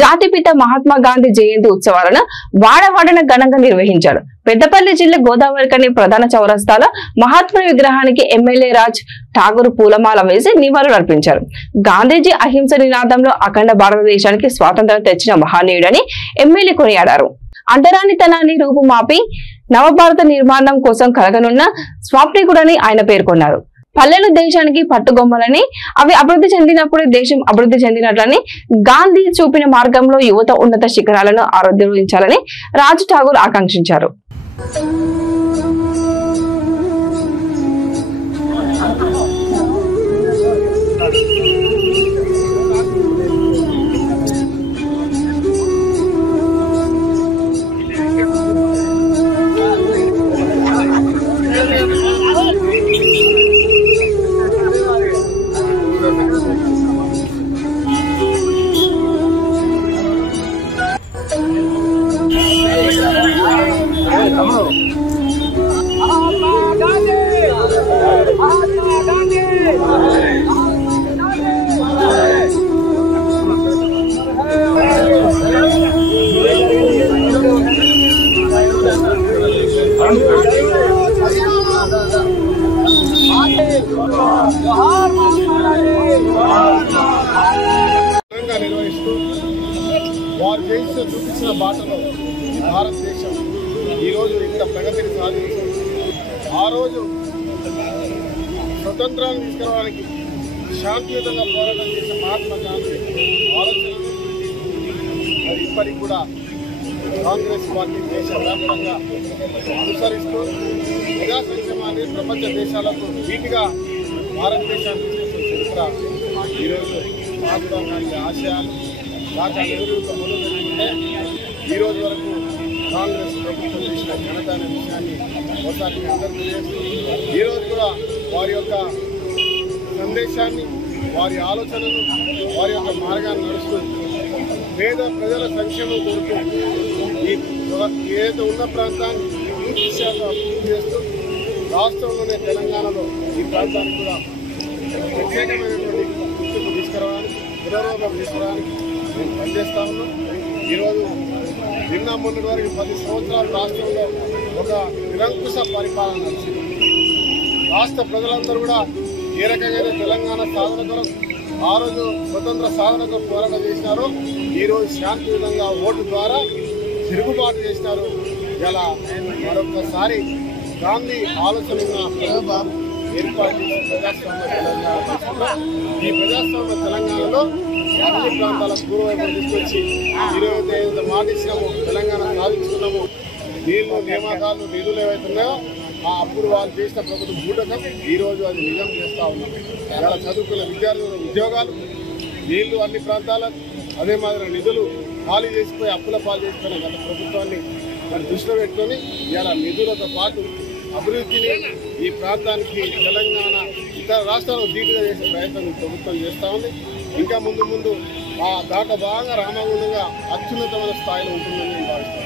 జాతిపిత మహాత్మా గాంధీ జయంతి ఉత్సవాలను వాడవాడన ఘనంగా నిర్వహించారు. పెద్దపల్లి జిల్లా గోదావరికని ప్రధాన చౌరస్తాలో మహాత్ముని విగ్రహానికి ఎమ్మెల్యే రాజ్ ఠాగూర్ పూలమాల వేసి నివాళులు అర్పించారు. గాంధీజీ అహింస నినాదంలో అఖండ భారతదేశానికి స్వాతంత్ర్యం తెచ్చిన మహనీయుడని ఎమ్మెల్యే కొనియాడారు. అంటరానితనాన్ని రూపుమాపి నవభారత నిర్మాణం కోసం కలగనున్న స్వాప్నికుడని ఆయన పేర్కొన్నారు. పల్లెలు దేశానికి పట్టుగొమ్మలని, అవి అభివృద్ధి చెందినప్పుడే దేశం అభివృద్ధి చెందినట్లని, గాంధీ చూపిన మార్గంలో యువత ఉన్నత శిఖరాలను ఆరోధించాలని రాజ్ ఠాగూర్ ఆకాంక్షించారు. నిర్వహిస్తూ వారు చేసిన చూపించిన బాటలో భారతదేశం ఈరోజు ఇంత ప్రగతిని సాధించి ఆ రోజు స్వతంత్రాన్ని తీసుకురావడానికి శాంతియుతంగా పోరాటం చేసిన మహాత్మా గాంధీ ఆలోచనలు మరి ఇప్పటికి కూడా కాంగ్రెస్ పార్టీ దేశవ్యాప్తంగా అనుసరిస్తూ ప్రజా సంక్షేమాన్ని ప్రపంచ దేశాలకు వీటిగా భారతదేశాన్ని చేసిన చరిత్ర ఈరోజు మహాత్మా గాంధీ ఆశయాలు దాకా నెహ్రూతో మొదలుపెట్టుకుంటే ఈరోజు వరకు కాంగ్రెస్ ప్రభుత్వం చేసిన ఘనత అనే విషయాన్ని ఒకసారి అందరికీ తెలియజేస్తూ ఈరోజు కూడా వారి యొక్క సందేశాన్ని, వారి ఆలోచనలు, వారి యొక్క మార్గాన్ని నడుస్తూ పేద ప్రజల సంక్షేమం కోరుతూ ఏదైతే ఉన్న ప్రాంతాన్ని అభివృద్ధి చేస్తూ రాష్ట్రంలోనే తెలంగాణలో ఈ ప్రాంతానికి కూడా ప్రత్యేకమైనటువంటి గుర్తింపు తీసుకురావడానికి, పునరోగం తీసుకురావడానికి మేము పనిచేస్తా ఉన్నాం. ఈరోజు నిన్న మొన్నటి వరకు 10 సంవత్సరాలు రాష్ట్రంలో ఒక నిరంకుశ పరిపాలన నడిచింది. రాష్ట్ర ప్రజలందరూ కూడా ఏ రకంగా తెలంగాణ సాధన కొరకు ఆ రోజు స్వతంత్ర సాధనకు పోరాటం చేసినారో ఈరోజు శాంతియుతంగా ఓటు ద్వారా తిరుగుబాటు చేసినారు. ఇలా మరొకసారి గాంధీ ఆలోచన ఏర్పాటు చేసిన ప్రజాస్వామ్య తెలంగాణ, ఈ ప్రజాస్వామ్య తెలంగాణలో అన్ని ప్రాంతాల పూర్వవైపు తీసుకొచ్చి 25 మాట ఇచ్చినాము, తెలంగాణ సాధించుకున్నాము. నీళ్లు, నియామకాలు, నిధులు ఏవైతున్నాయో అప్పుడు వాళ్ళు చేసిన ప్రభుత్వం బూటకం ఈరోజు అది నిజం చేస్తూ ఉన్నాం. ఇలా చదువుకున్న విద్యార్థుల ఉద్యోగాలు, నీళ్లు అన్ని ప్రాంతాలకు, అదే మాదిరి నిధులు ఖాళీ చేసిపోయి అప్పుల పాలు చేసిపోయిన గత ప్రభుత్వాన్ని దాన్ని దృష్టిలో పెట్టుకొని ఇలా నిధులతో పాటు అభివృద్ధిని ఈ ప్రాంతానికి తెలంగాణ ఇతర రాష్ట్రాలకు ధీటుగా చేసే ప్రయత్నం ప్రభుత్వం చేస్తూ ఉంది. ఇంకా ముందు దాంట్లో భాగంగా రామగుండంగా అత్యున్నతమైన స్థాయిలో ఉంటుందని నేను భావిస్తున్నాను.